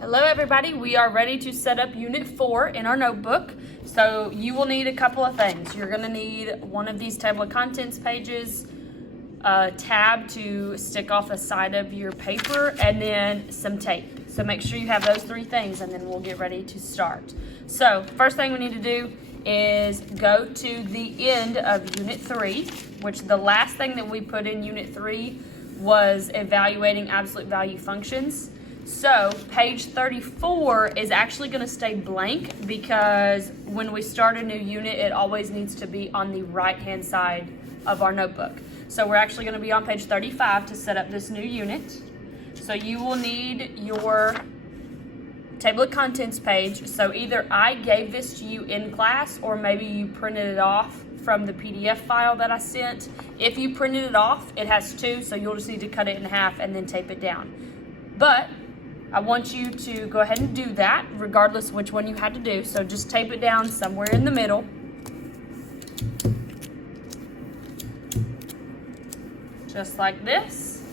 Hello everybody, we are ready to set up Unit 4 in our notebook. So you will need a couple of things. You're going to need one of these table of contents pages, a tab to stick off the side of your paper, and then some tape. So make sure you have those three things and then we'll get ready to start. So first thing we need to do is go to the end of Unit 3, which the last thing that we put in Unit 3 was evaluating absolute value functions. So page 34 is actually going to stay blank because when we start a new unit, it always needs to be on the right-hand side of our notebook. So we're actually going to be on page 35 to set up this new unit. So you will need your table of contents page. So either I gave this to you in class or maybe you printed it off from the PDF file that I sent. If you printed it off, it has two, so you'll just need to cut it in half and then tape it down. But I want you to go ahead and do that regardless which one you had to do. So just tape it down somewhere in the middle. Just like this.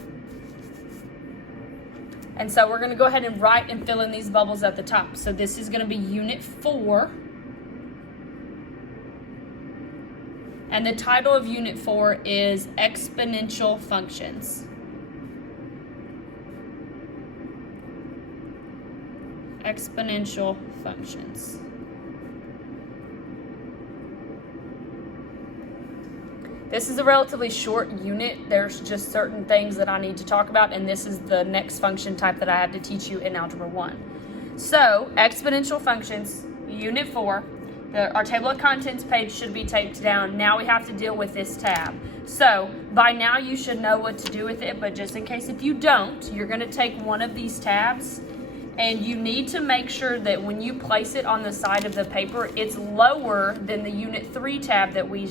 And so we're going to go ahead and write and fill in these bubbles at the top. So this is going to be Unit 4. And the title of Unit 4 is Exponential Functions. Exponential functions. This is a relatively short unit. There's just certain things that I need to talk about, and this is the next function type that I have to teach you in Algebra 1. So, exponential functions, Unit 4. Our table of contents page should be taped down. Now we have to deal with this tab. So, by now you should know what to do with it, but just in case if you don't, you're going to take one of these tabs and you need to make sure that when you place it on the side of the paper, it's lower than the Unit 3 tab that we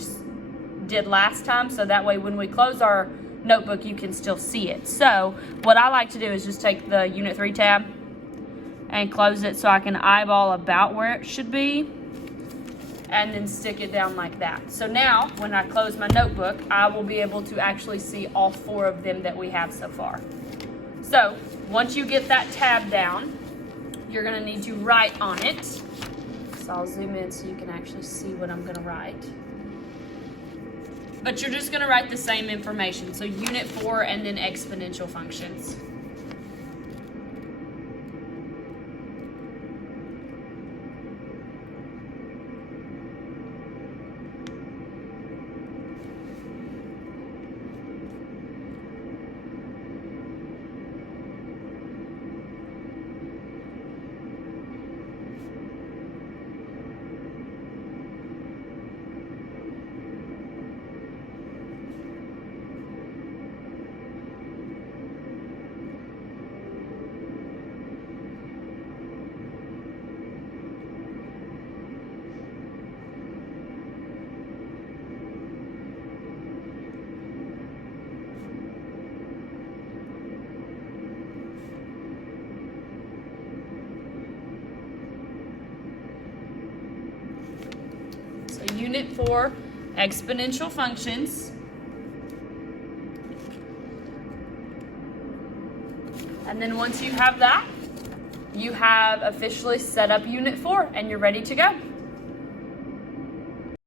did last time, so that way when we close our notebook, you can still see it. So what I like to do is just take the Unit 3 tab and close it so I can eyeball about where it should be and then stick it down like that. So now when I close my notebook, I will be able to actually see all four of them that we have so far. So once you get that tab down, you're going to need to write on it. So I'll zoom in so you can actually see what I'm going to write. But you're just going to write the same information. So Unit 4 and then exponential functions. Unit 4, exponential functions. And then once you have that, you have officially set up Unit 4 and you're ready to go.